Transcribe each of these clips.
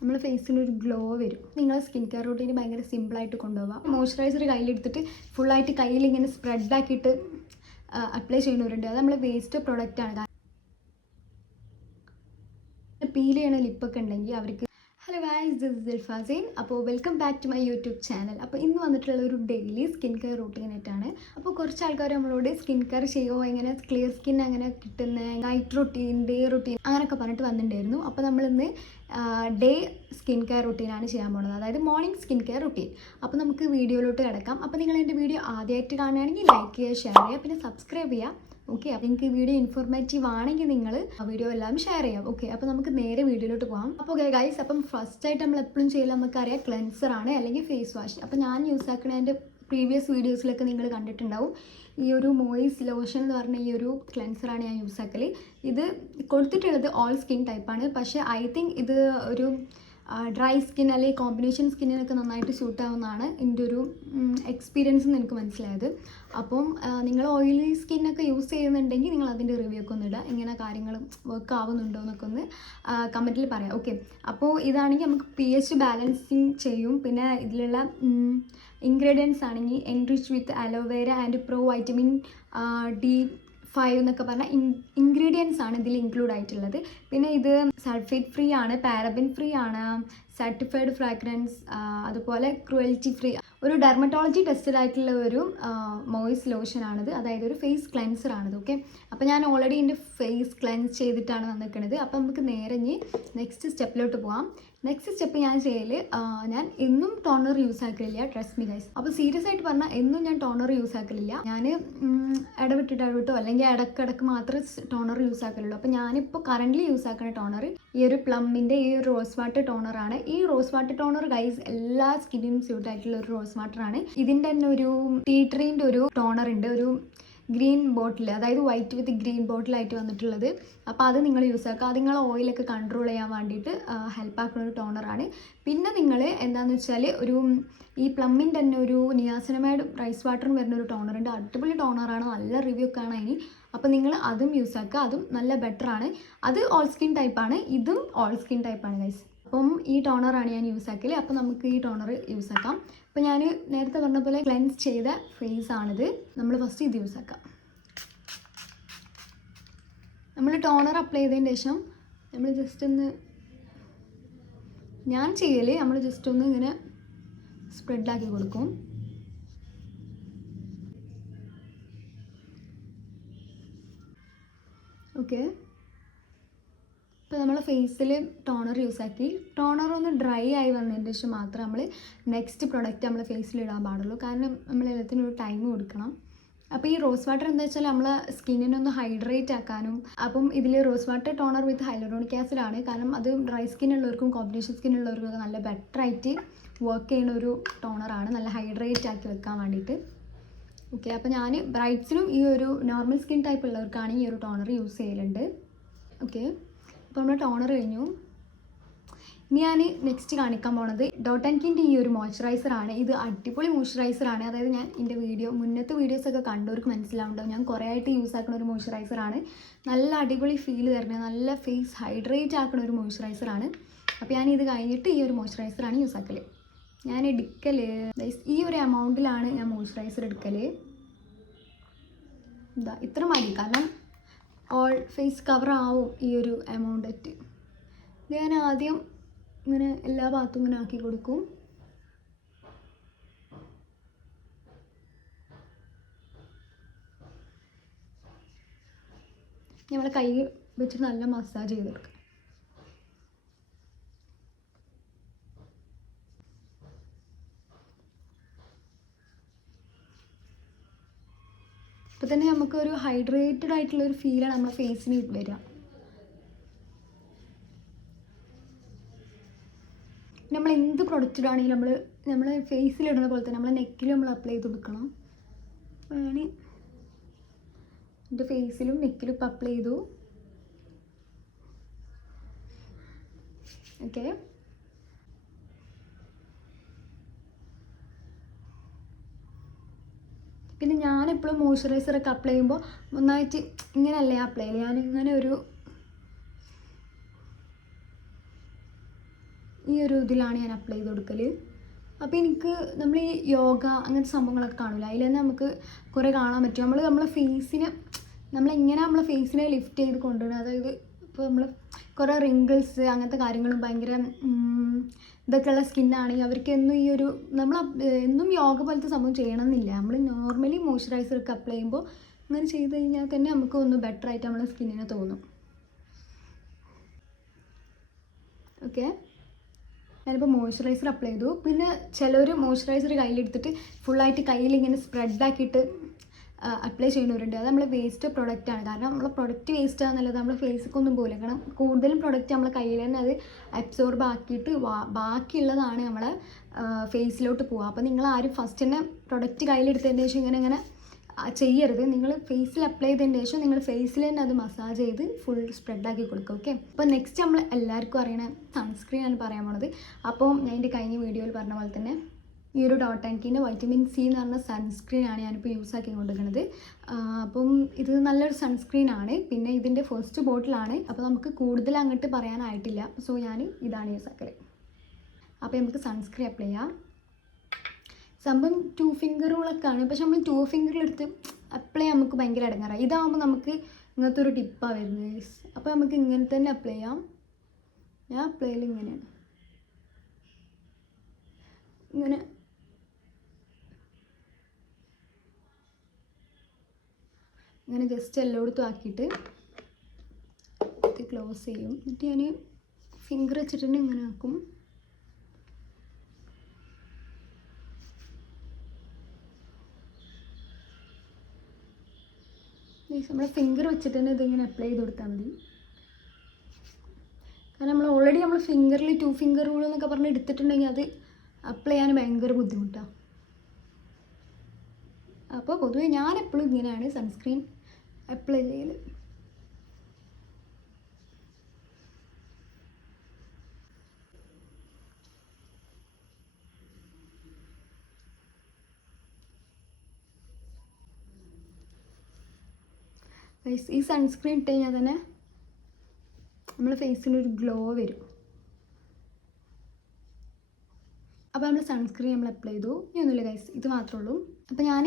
നമ്മുടെ ഫേസിനൊരു ഗ്ലോ വരും. നിങ്ങൾ സ്കിൻ കെയർ റൂട്ടീന് ഭയങ്കര സിമ്പിളായിട്ട് കൊണ്ടുപോകാം. മോയ്സ്ചറൈസർ കയ്യിലെടുത്തിട്ട് ഫുള്ളായിട്ട് കയ്യിൽ ഇങ്ങനെ സ്പ്രെഡാക്കിയിട്ട് അപ്ലൈ ചെയ്യുന്നവരുണ്ട്. അത് നമ്മൾ വേസ്റ്റ് പ്രൊഡക്റ്റാണ്. പീൽ ചെയ്യണ ലിപ്പൊക്കെ ഉണ്ടെങ്കിൽ അവർക്ക്. Hello guys, this is Dilfaseen. അപ്പോൾ welcome back to my YouTube channel. അപ്പോൾ ഇന്ന് വന്നിട്ടുള്ള ഒരു ഡെയിലി സ്കിൻ കെയർ റൂട്ടീനായിട്ടാണ്. അപ്പോൾ കുറച്ച് ആൾക്കാർ നമ്മളോട് സ്കിൻ കെയർ ചെയ്യുമോ, എങ്ങനെ ക്ലിയർ സ്കിൻ അങ്ങനെ കിട്ടുന്ന നൈറ്റ് റൂട്ടീൻ, ഡേ റൂട്ടീൻ അങ്ങനെയൊക്കെ പറഞ്ഞിട്ട് വന്നിട്ടുണ്ടായിരുന്നു. അപ്പോൾ നമ്മളിന്ന് ഡേ സ്കിൻ കെയർ റൂട്ടീനാണ് ചെയ്യാൻ പോകുന്നത്, അതായത് മോർണിംഗ് സ്കിൻ കെയർ റൂട്ടീൻ. അപ്പോൾ നമുക്ക് വീഡിയോയിലോട്ട് കിടക്കാം. അപ്പോൾ നിങ്ങൾ എൻ്റെ വീഡിയോ ആദ്യമായിട്ട് കാണുകയാണെങ്കിൽ ലൈക്ക് ചെയ്യുക, ഷെയർ ചെയ്യുക, പിന്നെ സബ്സ്ക്രൈബ് ചെയ്യുക. ഓക്കെ, അപ്പോൾ നിങ്ങൾക്ക് ഈ വീഡിയോ ഇൻഫോർമേറ്റീവ് ആണെങ്കിൽ നിങ്ങൾ ആ വീഡിയോ എല്ലാം ഷെയർ ചെയ്യാം. ഓക്കെ, അപ്പോൾ നമുക്ക് നേരെ വീഡിയോയിലോട്ട് പോകാം. അപ്പോൾ ഗൈസ്, അപ്പം ഫസ്റ്റായിട്ട് നമ്മൾ എപ്പോഴും ചെയ്യില്ല, നമുക്കറിയാം ക്ലെൻസറാണ് അല്ലെങ്കിൽ ഫേസ് വാഷ്. അപ്പോൾ ഞാൻ യൂസ് ആക്കുന്ന എൻ്റെ പ്രീവിയസ് വീഡിയോസിലൊക്കെ നിങ്ങൾ കണ്ടിട്ടുണ്ടാവും. ഈ ഒരു മോയിസ് ലോഷൻ എന്ന് പറഞ്ഞ ഈ ഒരു ക്ലെൻസറാണ് ഞാൻ യൂസ് ആക്കൽ. ഇത് കൊടുത്തിട്ടുള്ളത് ഓൾ സ്കിൻ ടൈപ്പാണ്. പക്ഷേ ഐ തിങ്ക് ഇത് ഒരു ഡ്രൈ സ്കിൻ അല്ലെങ്കിൽ കോമ്പിനേഷൻ സ്കിന്നിനൊക്കെ നന്നായിട്ട് സ്യൂട്ട് ആവുന്നതാണ് എൻ്റെ ഒരു എക്സ്പീരിയൻസ് എന്ന് എനിക്ക് മനസ്സിലായത്. അപ്പം നിങ്ങൾ ഓയിലി സ്കിന്നൊക്കെ യൂസ് ചെയ്യുന്നുണ്ടെങ്കിൽ നിങ്ങൾ അതിൻ്റെ റിവ്യൂ ഒക്കെ ഒന്ന് ഇടുക, എങ്ങനെ കാര്യങ്ങൾ വർക്ക് ആവുന്നുണ്ടോ എന്നൊക്കെ ഒന്ന് കമൻറ്റിൽ പറയാം. ഓക്കെ, അപ്പോൾ ഇതാണെങ്കിൽ നമുക്ക് pH ബാലൻസിങ് ചെയ്യും. പിന്നെ ഇതിലുള്ള ഇൻഗ്രീഡിയൻസ് ആണെങ്കിൽ enrich with aloe vera and pro vitamin D5 എന്നൊക്കെ പറഞ്ഞാൽ ഇൻഗ്രീഡിയൻസ് ആണ് ഇതിൽ ഇൻക്ലൂഡ് ആയിട്ടുള്ളത്. പിന്നെ ഇത് സൾഫേറ്റ് ഫ്രീ ആണ്, പാരബിൻ ഫ്രീ ആണ്, സർട്ടിഫൈഡ് ഫ്രാഗ്രൻസ്, അതുപോലെ ക്രുവൽറ്റി ഫ്രീ. ഒരു ഡെർമറ്റോളജി ടെസ്റ്റഡ് ആയിട്ടുള്ള ഒരു മോയിസ് ലോഷനാണിത്, അതായത് ഒരു ഫേസ് ക്ലെൻസർ ആണിത്. ഓക്കെ, അപ്പോൾ ഞാൻ ഓൾറെഡി എൻ്റെ ഫേസ് ക്ലെൻസ് ചെയ്തിട്ടാണ് വന്നിരിക്കുന്നത്. അപ്പോൾ നമുക്ക് നേരെ നെക്സ്റ്റ് സ്റ്റെപ്പിലോട്ട് പോകാം. നെക്സ്റ്റ് സ്റ്റെപ്പ് ഞാൻ ഞാൻ എന്നും ടോണർ യൂസ് ആക്കലില്ല, ട്രസ്റ്റ് മി ഗൈസ്. അപ്പോൾ സീരിയസ് ആയിട്ട് പറഞ്ഞാൽ എന്നും ഞാൻ ടോണർ യൂസ് ആക്കലില്ല. ഞാൻ ഇടവിട്ടോ അല്ലെങ്കിൽ ഇടക്കിടക്ക് മാത്രമേ ടോണർ യൂസ് ആക്കലുള്ളൂ. അപ്പോൾ ഞാനിപ്പോൾ കറൻ്റ്ലി യൂസ് ആക്കുന്ന ടോണർ ഈ ഒരു പ്ലമ്മിൻ്റെ ഈ ഒരു റോസ് വാട്ടർ ടോണറാണ്. ഈ റോസ് വാട്ടർ ടോണർ ഗൈസ് എല്ലാ സ്കിന്നിനും സ്യൂട്ട് ആയിട്ടുള്ള ഒരു റോസ് വാട്ടറാണ്. ഇതിൻ്റെ തന്നെ ഒരു ടീ ട്രീൻ്റെ ഒരു ടോണർ ഉണ്ട്, ഒരു ഗ്രീൻ ബോട്ടിൽ, അതായത് വൈറ്റ് വിത്ത് ഗ്രീൻ ബോട്ടിലായിട്ട് വന്നിട്ടുള്ളത്. അപ്പോൾ അത് നിങ്ങൾ യൂസ് ആക്കുക. അത് നിങ്ങൾ ഓയിലൊക്കെ കൺട്രോൾ ചെയ്യാൻ വേണ്ടിയിട്ട് ഹെൽപ്പ് ആക്കുന്ന ഒരു ടോണറാണ്. പിന്നെ നിങ്ങൾ എന്താണെന്ന് വെച്ചാൽ ഈ പ്ലമ്മിൻ്റെ തന്നെ ഒരു നിയാസിനമൈഡ് റൈസ് വാട്ടറിന് വരുന്ന ഒരു ടോണറുണ്ട്. അടിപൊളി ടോണറാണ്, നല്ല റിവ്യൂ ഒക്കെ ആണ് അതിന്. അപ്പോൾ നിങ്ങൾ അതും യൂസ് ആക്കുക, അതും നല്ല ബെറ്ററാണ്. അത് ഓൾ സ്കിൻ ടൈപ്പാണ്, ഇതും ഓൾ സ്കിൻ ടൈപ്പാണ് ഗൈസ്. അപ്പം ഈ ടോണറാണ് ഞാൻ യൂസ് ആക്കൽ. അപ്പോൾ നമുക്ക് ഈ ടോണർ യൂസ് ആക്കാം. അപ്പോൾ ഞാൻ നേരത്തെ പറഞ്ഞ പോലെ ക്ലെൻസ് ചെയ്ത ഫേസ് ആണിത്. നമ്മൾ ഫസ്റ്റ് ഇത് യൂസ് ആക്കാം. നമ്മൾ ടോണർ അപ്ലൈ ചെയ്തതിന് ശേഷം നമ്മൾ ജസ്റ്റ് ഒന്ന് നമ്മൾ ജസ്റ്റ് ഒന്ന് ഇങ്ങനെ സ്പ്രെഡാക്കി കൊടുക്കും. ഓക്കെ, ഇപ്പോൾ നമ്മൾ ഫേസിൽ ടോണർ യൂസ് ആക്കി, ടോണർ ഒന്ന് ഡ്രൈ ആയി വന്നതിന് ശേഷം മാത്രം നമ്മൾ നെക്സ്റ്റ് പ്രൊഡക്റ്റ് നമ്മൾ ഫേസിൽ ഇടാൻ പാടുള്ളൂ. കാരണം നമ്മൾ എല്ലാത്തിനും ഒരു ടൈം കൊടുക്കണം. അപ്പോൾ ഈ റോസ് വാട്ടർ എന്താ വെച്ചാൽ നമ്മളെ സ്കിന്നിനൊന്ന് ഹൈഡ്രേറ്റ് ആക്കാനും. അപ്പം ഇതിൽ റോസ് വാട്ടർ ടോണർ വിത്ത് ഹൈലറോണിക് ആസിഡ് ആണ്. കാരണം അത് ഡ്രൈ സ്കിന്നുള്ളവർക്കും കോമ്പിനേഷൻ സ്കിന്നുള്ളവർക്കും നല്ല ബെറ്ററായിട്ട് വർക്ക് ചെയ്യുന്ന ഒരു ടോണറാണ്, നല്ല ഹൈഡ്രേറ്റ് ആക്കി വെക്കാൻ വേണ്ടിയിട്ട്. ഓക്കെ, അപ്പോൾ ഞാൻ ബ്രൈറ്റ്സിനും ഈ ഒരു നോർമൽ സ്കിൻ ടൈപ്പ് ഉള്ളവർക്കാണ് ഈ ഒരു ടോണർ യൂസ് ചെയ്യലുണ്ട്. ഓക്കെ, അപ്പോൾ നമ്മൾ ടോണർ കഴിഞ്ഞു. ഇനി ഞാൻ നെക്സ്റ്റ് കാണിക്കാൻ പോണത് ഡോട്ട് ആൻഡ് കിൻ്റെ ഈ ഒരു മോയ്സ്ചറൈസറാണ്. ഇത് അടിപൊളി മോയ്സ്ചറൈസറാണ്. അതായത് ഞാൻ എൻ്റെ മുന്നത്തെ വീഡിയോസൊക്കെ കണ്ടവർക്ക് മനസ്സിലാവുണ്ടാവും, ഞാൻ കുറേ ആയിട്ട് യൂസ് ആക്കുന്ന ഒരു മോയ്സ്ചറൈസറാണ്. നല്ല അടിപൊളി ഫീൽ തരുന്നത്, നല്ല ഫേസ് ഹൈഡ്രേറ്റ് ആക്കുന്ന ഒരു മോയ്സ്ചറൈസറാണ്. അപ്പോൾ ഞാൻ ഇത് കഴിഞ്ഞിട്ട് ഈ ഒരു മോയ്സ്ചറൈസറാണ് യൂസ് ആക്കൽ. ഞാൻ എടുക്കൽ ഈ ഒരു എമൗണ്ടിലാണ് ഞാൻ മോയ്സ്ചറൈസർ എടുക്കൽ. ഇത്ര മതി, കാരണം ഓൾ ഫേസ് കവർ ആവും ഈ ഒരു എമൗണ്ട്. ഇത് ഞാൻ ആദ്യം ഇങ്ങനെ എല്ലാ ഭാഗത്തും ഇങ്ങനെ ആക്കി കൊടുക്കും. നമ്മളെ കൈ വെച്ചിട്ട് നല്ല മസാജ് ചെയ്ത് കൊടുക്കാം. അപ്പോൾ തന്നെ നമുക്കൊരു ഹൈഡ്രേറ്റഡ് ആയിട്ടുള്ളൊരു ഫീലാണ് നമ്മുടെ ഫേസിന് വരിക. നമ്മൾ എന്ത് പ്രൊഡക്റ്റ് ഇടുകയാണെങ്കിലും നമ്മൾ ഫേസിലിടുന്ന പോലെ തന്നെ നമ്മളെ നെക്കിലും നമ്മൾ അപ്ലൈ ചെയ്ത് കൊടുക്കണം. ഞാൻ എൻ്റെ ഫേസിലും നെക്കിലും ഇപ്പം അപ്ലൈ ചെയ്തു. ഓക്കെ, പിന്നെ ഞാനെപ്പോഴും മോയ്സ്ചറൈസറൊക്കെ അപ്ലൈ ചെയ്യുമ്പോൾ ഒന്നായിട്ട് ഇങ്ങനെയല്ലേ അപ്ലൈ ചെയ്യില്ല, ഞാനിങ്ങനെ ഈ ഒരു ഇതിലാണ് ഞാൻ അപ്ലൈ ചെയ്ത് കൊടുക്കൽ. അപ്പോൾ എനിക്ക് നമ്മൾ ഈ യോഗ അങ്ങനത്തെ സംഭവങ്ങളൊക്കെ കാണില്ല, അതിൽ തന്നെ നമുക്ക് കുറേ കാണാൻ പറ്റും. നമ്മളെ ഫേസിനെ നമ്മളെ ഫേസിനെ ലിഫ്റ്റ് ചെയ്ത് കൊണ്ടുവരണം. അതായത് ഇപ്പോൾ നമ്മൾ കുറേ റിങ്കിൾസ് അങ്ങനത്തെ കാര്യങ്ങളും ഭയങ്കര ഇതൊക്കെയുള്ള സ്കിന്നാണെങ്കിൽ അവർക്ക് എന്നും ഈ ഒരു നമ്മൾ എന്നും യോഗ പോലത്തെ സംഭവം ചെയ്യണമെന്നില്ല. നമ്മൾ നോർമലി മോയ്സ്ചറൈസറൊക്കെ അപ്ലൈ ചെയ്യുമ്പോൾ അങ്ങനെ ചെയ്ത് കഴിഞ്ഞാൽ തന്നെ നമുക്ക് ഒന്ന് ബെറ്റർ ആയിട്ട് നമ്മളെ സ്കിന്നിനെ തോന്നും. ഓക്കെ, ഞാനിപ്പോൾ മോയ്സ്ചറൈസർ അപ്ലൈ ചെയ്തു. പിന്നെ ചിലർ മോയ്സ്ചറൈസർ കയ്യിലെടുത്തിട്ട് ഫുള്ളായിട്ട് കയ്യിലിങ്ങനെ സ്പ്രെഡാക്കിയിട്ട് അപ്ലൈ ചെയ്യുന്നവരുണ്ട്. അത് നമ്മൾ വേസ്റ്റ് പ്രൊഡക്റ്റാണ്. കാരണം നമ്മളെ പ്രൊഡക്റ്റ് വേസ്റ്റ് ആണെന്നുള്ളത് നമ്മുടെ ഫേസിക്കൊന്നും പോകില്ല. കാരണം കൂടുതലും പ്രൊഡക്റ്റ് നമ്മളെ കയ്യിൽ തന്നെ അത് അബ്സോർബ് ആക്കിയിട്ട് ബാക്കിയുള്ളതാണ് നമ്മളെ ഫേസിലോട്ട് പോവുക. അപ്പോൾ നിങ്ങൾ ആരും ഫസ്റ്റ് തന്നെ പ്രൊഡക്റ്റ് കയ്യിലെടുത്തതിന് ശേഷം ഇങ്ങനെ ചെയ്യരുത്. നിങ്ങൾ ഫേസിൽ അപ്ലൈ ചെയ്തതിന് ശേഷം നിങ്ങൾ ഫേസിൽ തന്നെ അത് മസാജ് ചെയ്ത് ഫുൾ സ്പ്രെഡാക്കി കൊടുക്കുക. ഓക്കെ, അപ്പോൾ നെക്സ്റ്റ് നമ്മൾ എല്ലാവർക്കും അറിയണ സൺസ്ക്രീൻ ആണ് പറയാൻ പോണത്. അപ്പോൾ ഞാൻ എൻ്റെ കഴിഞ്ഞ വീഡിയോയിൽ പറഞ്ഞ പോലെ തന്നെ ഈ ഒരു ഡോട്ട് ആൻഡ് കീൻ്റെ വൈറ്റമിൻ സി എന്ന് പറഞ്ഞ സൺസ്ക്രീനാണ് ഞാനിപ്പോൾ യൂസ് ആക്കി കൊണ്ടുവക്കുന്നത്. അപ്പം ഇത് നല്ലൊരു സൺസ്ക്രീനാണ്. പിന്നെ ഇതിൻ്റെ ഫസ്റ്റ് ബോട്ടിലാണ്. അപ്പോൾ നമുക്ക് കൂടുതൽ അങ്ങോട്ട് പറയാനായിട്ടില്ല. സോ ഞാൻ ഇതാണ് യൂസ് ആക്കൽ. അപ്പോൾ നമുക്ക് സൺസ്ക്രീൻ അപ്ലൈ ചെയ്യാം. സംഭവം 2 ഫിംഗർ റൂളൊക്കെയാണ്. പക്ഷെ നമ്മൾ 2 ഫിംഗറിലെടുത്ത് അപ്ലൈ ചെയ്യാൻ നമുക്ക് ഭയങ്കര ഇടങ്ങാറാണ്. ഇതാകുമ്പോൾ നമുക്ക് ഇങ്ങനത്തെ ഒരു ടിപ്പാണ് വരുന്നത്. അപ്പോൾ നമുക്ക് ഇങ്ങനെ തന്നെ അപ്ലൈ ചെയ്യാം. ഞാൻ അപ്ലൈ ചെയ്യൽ ഇങ്ങനെയാണ്. ഇങ്ങനെ ജസ്റ്റ് എല്ലായിടത്തും ആക്കിയിട്ട് ഇത് ക്ലോസ് ചെയ്യും. എന്നിട്ട് ഞാൻ ഫിംഗർ വെച്ചിട്ട് തന്നെ ഇങ്ങനെ ആക്കും. നമ്മുടെ ഫിംഗർ വെച്ചിട്ട് തന്നെ ഇതിങ്ങനെ അപ്ലൈ ചെയ്ത് കൊടുത്താൽ മതി. കാരണം നമ്മൾ ഓൾറെഡി നമ്മൾ ഫിംഗറിൽ 2 ഫിംഗർ റൂൾ എന്നൊക്കെ പറഞ്ഞ് എടുത്തിട്ടുണ്ടെങ്കിൽ അത് അപ്ലൈ ചെയ്യാൻ ഭയങ്കര ബുദ്ധിമുട്ടാണ്. അപ്പോൾ പൊതുവെ ഞാൻ എപ്പോഴും ഇങ്ങനെയാണ് സൺസ്ക്രീൻ അപ്ലൈ ചെയ്യൽ. ഈ സൺസ്ക്രീൻ ഇട്ട് കഴിഞ്ഞാൽ തന്നെ നമ്മുടെ ഫേസിനൊരു ഗ്ലോ വരും. അപ്പോൾ നമ്മൾ സൺസ്ക്രീൻ നമ്മൾ അപ്ലൈ ചെയ്തു. ഇനി ഒന്നുമില്ല ഗൈസ്, ഇത് മാത്രമേ ഉള്ളൂ. അപ്പോൾ ഞാൻ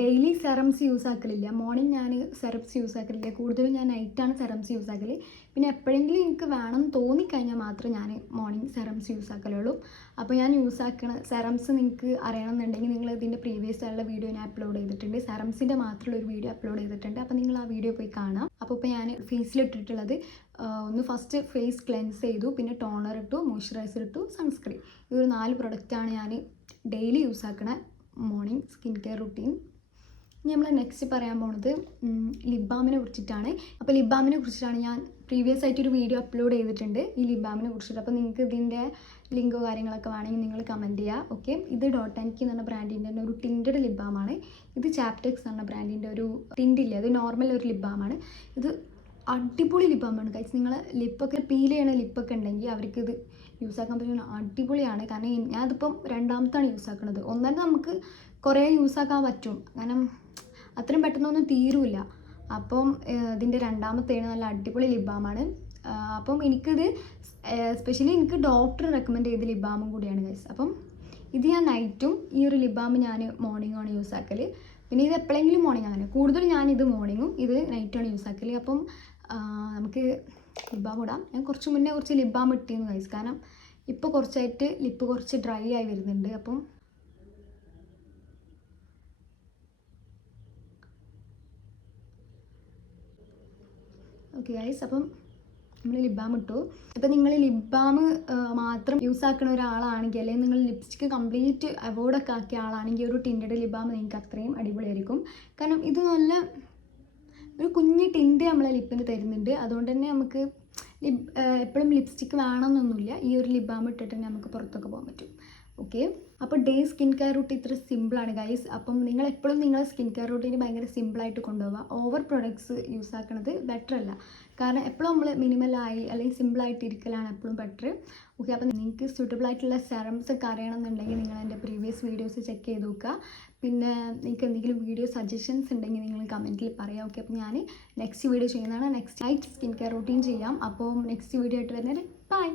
ഡെയിലി സെറംസ് യൂസ് ആക്കലില്ല. മോർണിംഗ് ഞാൻ സെറംസ് യൂസ് ആക്കലില്ല. കൂടുതലും ഞാൻ നൈറ്റാണ് സെറംസ് യൂസ് ആക്കൽ. പിന്നെ എപ്പോഴെങ്കിലും എനിക്ക് വേണം തോന്നിക്കഴിഞ്ഞാൽ മാത്രമേ ഞാൻ മോർണിംഗ് സെറംസ് യൂസ് ആക്കലുള്ളൂ. അപ്പോൾ ഞാൻ യൂസ് ആക്കണ സെറംസ് നിങ്ങൾക്ക് അറിയണമെന്നുണ്ടെങ്കിൽ നിങ്ങൾ ഇതിൻ്റെ പ്രീവിയസ് ആയിട്ടുള്ള വീഡിയോ ഞാൻ അപ്ലോഡ് ചെയ്തിട്ടുണ്ട്. സെറംസിൻ്റെ മാത്രമുള്ള ഒരു വീഡിയോ അപ്ലോഡ് ചെയ്തിട്ടുണ്ട്. അപ്പോൾ നിങ്ങൾ ആ വീഡിയോ പോയി കാണാം. അപ്പോൾ ഇപ്പോൾ ഞാൻ ഫേസിലിട്ടിട്ടുള്ളത് ഒന്ന് ഫസ്റ്റ് ഫേസ് ക്ലെൻസ് ചെയ്തു, പിന്നെ ടോണർ ഇട്ടു, മോയ്സ്ചറൈസർ ഇട്ടു, സൺസ്ക്രീൻ. ഈ ഒരു 4 പ്രൊഡക്റ്റാണ് ഞാൻ ഡെയിലി യൂസ് ആക്കണ മോർണിംഗ് സ്കിൻ കെയർ റുട്ടീൻ. ഇനി നമ്മൾ നെക്സ്റ്റ് പറയാൻ പോണത് ലിപ് ബാമിനെ കുറിച്ചിട്ടാണ്. അപ്പോൾ ലിപ് ബാമിനെ കുറിച്ചിട്ടാണ് ഞാൻ പ്രീവിയസ് ആയിട്ടൊരു വീഡിയോ അപ്ലോഡ് ചെയ്തിട്ടുണ്ട് ഈ ലിപ് ബാമിനെ കുറിച്ചിട്ട്. അപ്പോൾ നിങ്ങൾക്ക് ഇതിൻ്റെ ലിങ്കോ കാര്യങ്ങളൊക്കെ വേണമെങ്കിൽ നിങ്ങൾ കമൻറ്റ് ചെയ്യുക. ഓക്കെ, ഇത് ഡോട്ട് ആൻഡ് കീ എന്ന് പറഞ്ഞ ബ്രാൻഡിൻ്റെ തന്നെ ഒരു ടിൻറ്റഡ് ലിപ് ബാമാണ്. ഇത് ചാപ്റ്റെക്സ് എന്ന് പറഞ്ഞ ബ്രാൻഡിൻ്റെ ഒരു ടിൻറ്റില്ല, അത് നോർമൽ ഒരു ലിപ് ബാമാണ്. ഇത് അടിപൊളി ലിപ് ബാമാണ് ഗൈസ്. നിങ്ങൾ ലിപ്പൊക്കെ പീൽ ചെയ്യണ ലിപ്പൊക്കെ ഉണ്ടെങ്കിൽ അവർക്ക് ഇത് യൂസ് ആക്കാൻ പറ്റുന്ന അടിപൊളിയാണ്. കാരണം ഞാനതിപ്പം 2ാമത്താണ് യൂസ് ആക്കുന്നത്. ഒന്നാമത് നമുക്ക് കുറേ യൂസ് ആക്കാൻ പറ്റും, കാരണം അത്രയും പെട്ടെന്നൊന്നും തീരില്ല. അപ്പം ഇതിൻ്റെ 2ാമത്തേണ് നല്ല അടിപൊളി ലിപ് ബാമാണ്. അപ്പം എനിക്കിത് സ്പെഷ്യലി എനിക്ക് ഡോക്ടർ റെക്കമെൻഡ് ചെയ്ത ലിപ് ബാമും കൂടിയാണ് ഗൈസ്. അപ്പം ഇത് ഞാൻ നൈറ്റും ഈ ഒരു ലിപ് ബാം ഞാൻ മോർണിംഗാണ് യൂസ് ആക്കൽ. പിന്നെ ഇത് എപ്പോഴെങ്കിലും മോർണിംഗ്, അങ്ങനെ കൂടുതൽ ഞാനിത് മോർണിംഗും ഇത് നൈറ്റാണ് യൂസ് ആക്കൽ. അപ്പം നമുക്ക് ലിപ് ബാം ഇടാം. ഞാൻ കുറച്ച് മുന്നേ കുറച്ച് ലിപ് ബാം ഇട്ടിരുന്നു ഗൈസ്. കാരണം ഇപ്പോൾ കുറച്ചായിട്ട് ലിപ്പ് കുറച്ച് ഡ്രൈ ആയി വരുന്നുണ്ട്. അപ്പം ഓക്കെ ഗൈസ്, അപ്പം നമ്മൾ ലിപ് ബാം ഇട്ടു. അപ്പോൾ നിങ്ങൾ ലിപ് ബാം മാത്രം യൂസ് ആക്കുന്ന ഒരാളാണെങ്കിൽ, അല്ലെങ്കിൽ നിങ്ങൾ ലിപ്സ്റ്റിക്ക് കംപ്ലീറ്റ് അവോയ്ഡൊക്കെ ആക്കിയ ആളാണെങ്കിൽ ഒരു ടിൻറ്റഡ് ലിപ് ബാം നിങ്ങൾക്ക് അത്രയും അടിപൊളിയായിരിക്കും. കാരണം ഇത് നല്ല ഒരു കുഞ്ഞ് ടിൻറ്റ് നമ്മളെ ലിപ്പിന് തരുന്നുണ്ട്. അതുകൊണ്ട് തന്നെ നമുക്ക് എപ്പോഴും ലിപ്സ്റ്റിക്ക് വേണമെന്നൊന്നുമില്ല. ഈ ഒരു ലിപ് ബാം ഇട്ടിട്ട് തന്നെ നമുക്ക് പുറത്തൊക്കെ പോകാൻ പറ്റും. ഓക്കെ, അപ്പോൾ ഡേ സ്കിൻ കെയർ റൂട്ടീൻ ഇത്ര സിമ്പിളാണ് ഗൈസ്. അപ്പം നിങ്ങൾ എപ്പോഴും നിങ്ങളെ സ്കിൻ കെയർ റൂട്ടീന് ഭയങ്കര സിമ്പിളായിട്ട് കൊണ്ടുപോകുക. ഓവർ പ്രൊഡക്ട്സ് യൂസ് ആക്കുന്നത് ബെറ്റർ അല്ല. കാരണം എപ്പോഴും നമ്മൾ മിനിമലായി അല്ലെങ്കിൽ സിമ്പിളായിട്ട് ഇരിക്കലാണ് എപ്പോഴും ബെറ്റർ. ഓക്കെ, അപ്പോൾ നിങ്ങൾക്ക് സ്യൂട്ടബിൾ ആയിട്ടുള്ള സെറംസ് ഒക്കെ അറിയണമെന്നുണ്ടെങ്കിൽ നിങ്ങൾ എൻ്റെ പ്രീവിയസ് വീഡിയോസ് ചെക്ക് ചെയ്ത് നോക്കുക. പിന്നെ നിങ്ങൾക്ക് എന്തെങ്കിലും വീഡിയോ സജഷൻസ് ഉണ്ടെങ്കിൽ നിങ്ങൾ കമൻറ്റിൽ പറയാം. ഓക്കെ, അപ്പോൾ ഞാൻ നെക്സ്റ്റ് വീഡിയോ ചെയ്യുന്നതാണ്. Next night skin care routine ചെയ്യാം. അപ്പോൾ നെക്സ്റ്റ് വീഡിയോ ആയിട്ട് വരുന്നത് ബൈ.